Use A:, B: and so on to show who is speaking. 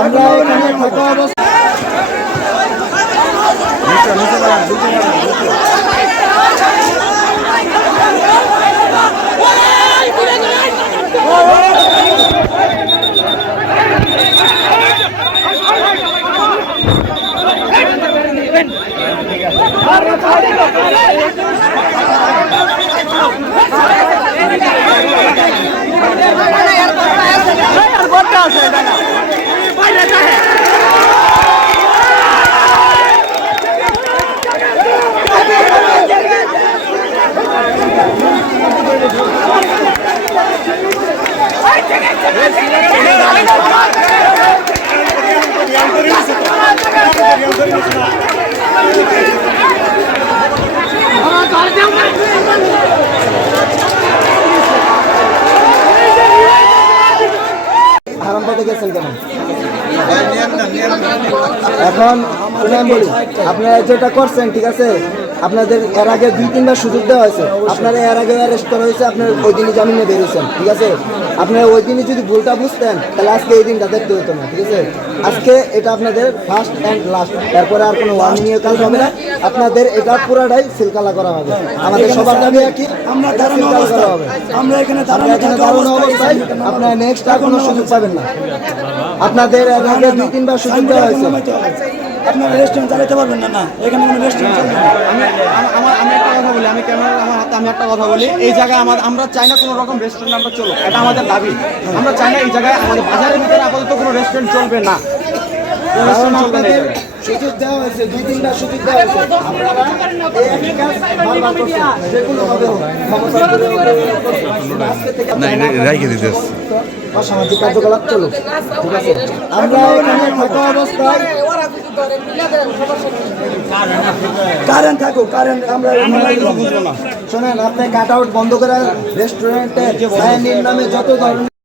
A: এখানে থাকা অবস্থা হারাম এখন বলি, আপনারা যেটা করছেন, ঠিক আছে? আপনাদের এর আগে দুই, তিনবার সুযোগ দেওয়া হয়েছে। আপনারা এর আগে অ্যারেস্ট করা হয়েছে, আপনার ওই দিনই জামিনে বেরিয়েছেন ঠিক আছে? আপনারা ওই দিনই যদি ভুলটা বুঝতেন তাহলে আজকে এই দিনটা দেখতে হতো না ঠিক আছে? আজকে এটা আপনাদের ফার্স্ট অ্যান্ড লাস্ট এরপরে আর কোনো ওয়ার্নিংয়ের কাজ হবে না। আপনাদের এটা পুরাটাই সিলকালা করা হবে। আমাদের সবার দাবি কি
B: আমরা দাঁড়ানো
A: করা হবে।
B: আমরা এখানে দাঁড়ানো অবস্থায়
A: আপনারা নেক্সট আর কোনো সুযোগ পাবেন না। আপনাদের আগে দুই তিনবার সুযোগ দেওয়া হয়েছে।
B: আপনার রেস্টুরেন্ট চালাতে পারবেন না না। এখানে কোনো রেস্টুরেন্ট চলবে
C: আমি আমার আমি একটা কথা বলি আমি ক্যামেরা আমার হাতে আমি একটা কথা বলি এই জায়গায় আমার আমরা চাই না কোনো রকম রেস্টুরেন্ট আমরা চলুক এটা আমাদের দাবি। আমরা চাই না এই জায়গায় আমাদের বাজারের ভিতরে আপাতত কোনো রেস্টুরেন্ট চলবে না।
A: সুযোগ দেওয়া হয়েছে দুই সুযোগ দেওয়া অসামাজিক কার্যকলাপ চলুক ঠিক আছে? আমরা এখানে থাকা অবস্থায়
B: কারেন্ট থাকুক কারেন্ট আমরা
A: শোনেন আপনি কাট আউট বন্ধ করার রেস্টুরেন্টে নামে যত ধরনের